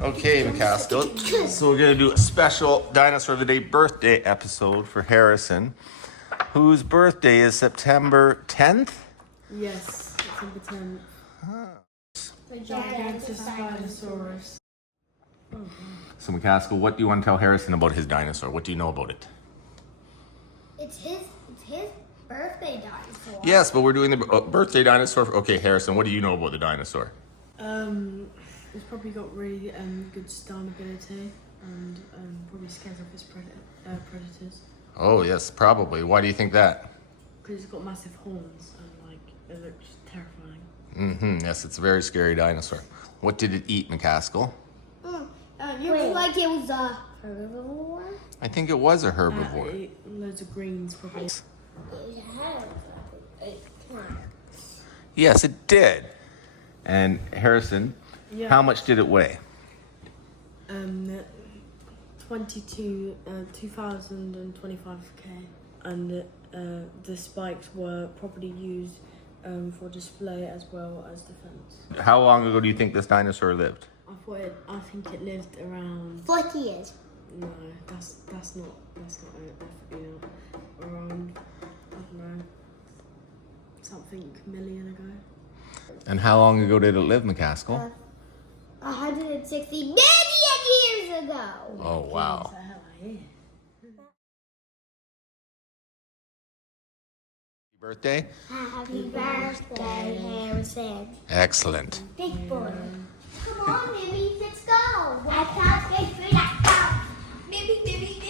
Okay, McCaskill. So we're gonna do a special Dinosaur of the Day birthday episode for Harrison, whose birthday is September 10th? Yes, September 10th. Gigantspinosaurus. So McCaskill, what do you want to tell Harrison about his dinosaur? What do you know about it? It's his birthday dinosaur. Yes, but we're doing the birthday dinosaur. Okay, Harrison, what do you know about the dinosaur? It's probably got really good stun ability and probably scares off his predators. Oh, yes, probably. Why do you think that? Because it's got massive horns and like it looks terrifying. Mm-hmm. Yes, it's a very scary dinosaur. What did it eat, McCaskill? Looks like it was a herbivore. I think it was a It herbivore. ate loads of greens probably. It had Yes, it did. And Harrison, Yeah. how much did it weigh? 2025k, and the spikes were probably used for display as well as defense. How long ago do you think this dinosaur lived? I think it lived around. 40 years. No, that's not it. Definitely not. Around, I don't know, something million ago. And how long ago did it live, McCaskill? 160 million years ago. Oh, wow. What the hell are you? Birthday? Happy birthday, Harrison. Excellent. Big boy. Come on, Mimi, let's go. I can't get through that. Mimi.